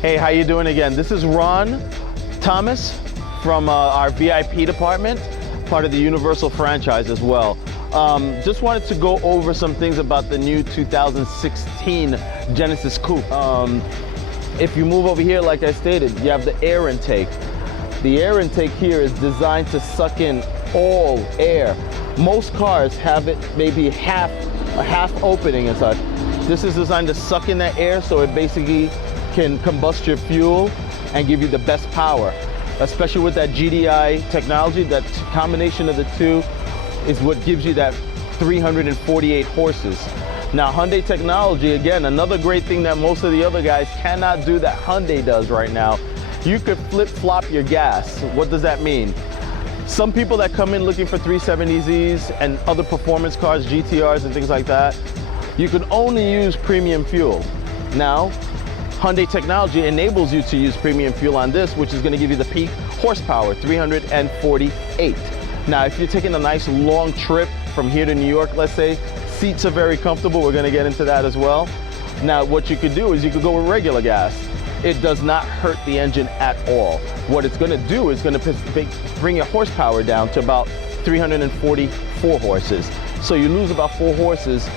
Hey, how you doing again? This is Ron Thomas from our VIP department, part of the Universal franchise as well. Just wanted to go over some things about the new 2016 Genesis Coupe. If you move over here, like I stated, you have the air intake. The air intake here is designed to suck in all air. Most cars have it maybe a half opening and such. This is designed to suck in that air, so it basically can combust your fuel and give you the best power. Especially with that GDI technology, that combination of the two is what gives you that 348 horses. Now Hyundai technology, again, another great thing that most of the other guys cannot do that Hyundai does right now. You could flip-flop your gas. What does that mean? Some people that come in looking for 370Zs and other performance cars, GTRs and things like that, you can only use premium fuel. Now, Hyundai technology enables you to use premium fuel on this, which is going to give you the peak horsepower, 348. Now, if you're taking a nice long trip from here to New York, let's say, seats are very comfortable. We're going to get into that as well. Now, what you could do is you could go with regular gas. It does not hurt the engine at all. What it's going to do is going to bring your horsepower down to about 344 horses. So you lose about 4 horses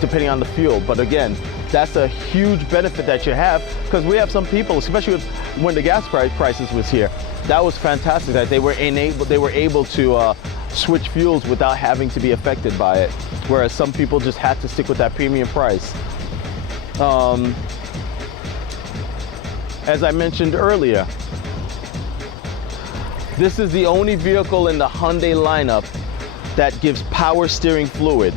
depending on the fuel. But again, that's a huge benefit that you have, because we have some people, especially when the gas prices was here, that was fantastic that they were able to switch fuels without having to be affected by it, whereas some people just had to stick with that premium price. As I mentioned earlier, this is the only vehicle in the Hyundai lineup that gives power steering fluid.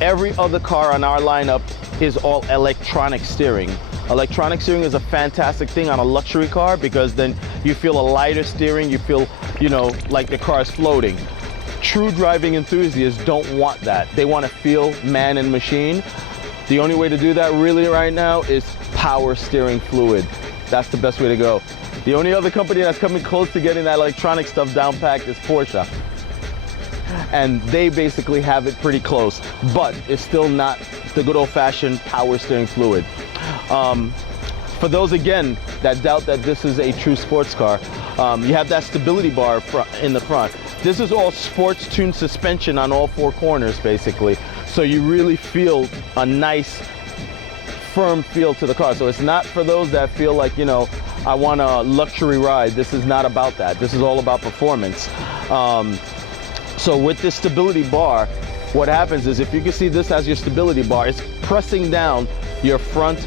Every other car on our lineup is all electronic steering. Electronic steering is a fantastic thing on a luxury car, because then you feel a lighter steering, you feel, you know, like the car is floating. True driving enthusiasts don't want that. They want to feel man and machine. The only way to do that really right now is power steering fluid. That's the best way to go. The only other company that's coming close to getting that electronic stuff down packed is Porsche. And they basically have it pretty close, but it's still not the good old-fashioned power steering fluid. For those, again, that doubt that this is a true sports car, you have that stability bar in the front. This is all sports-tuned suspension on all 4 corners, basically. So you really feel a nice, firm feel to the car. So it's not for those that feel like, you know, I want a luxury ride. This is not about that. This is all about performance. So with this stability bar, what happens is, if you can see this as your stability bar, it's pressing down your front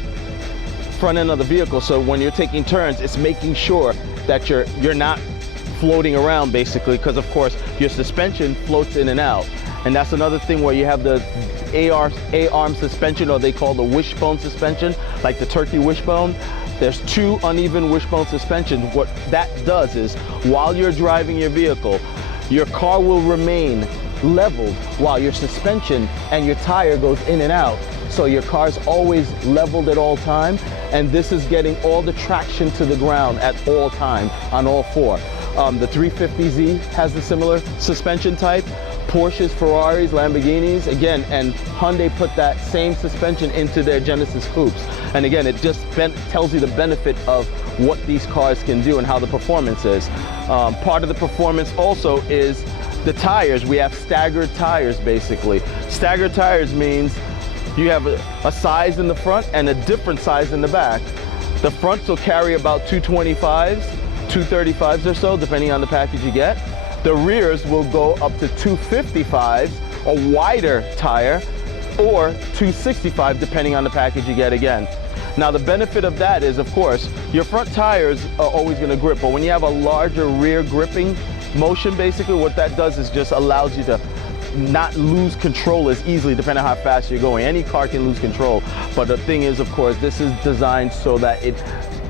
end of the vehicle. So when you're taking turns, it's making sure that you're not floating around, basically, because of course your suspension floats in and out. And that's another thing where you have the A-arm suspension, or they call the wishbone suspension, like the turkey wishbone. There's 2 uneven wishbone suspension. What that does is, while you're driving your vehicle, your car will remain leveled while your suspension and your tire goes in and out. So your car's always leveled at all time, and this is getting all the traction to the ground at all time on all 4. The 350Z has the similar suspension type. Porsches, Ferraris, Lamborghinis, again, and Hyundai put that same suspension into their Genesis Coupes. And again, it just tells you the benefit of what these cars can do and how the performance is. Part of the performance also is the tires. We have staggered tires, basically. Staggered tires means you have a size in the front and a different size in the back. The fronts will carry about 225s, 235s or so, depending on the package you get. The rears will go up to 255s, a wider tire, or 265, depending on the package you get again. Now the benefit of that is, of course, your front tires are always going to grip, but when you have a larger rear gripping motion, basically what that does is just allows you to not lose control as easily, depending on how fast you're going. Any car can lose control, but the thing is, of course, this is designed so that it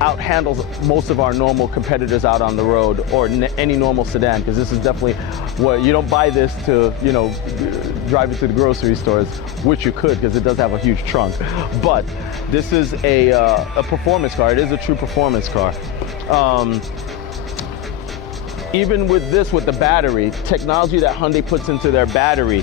out-handles most of our normal competitors out on the road, or any normal sedan, because this is definitely what, you don't buy this to, you know, drive it to the grocery stores, which you could, because it does have a huge trunk. But this is a performance car. It is a true performance car. Even with this, with the battery technology that Hyundai puts into their battery,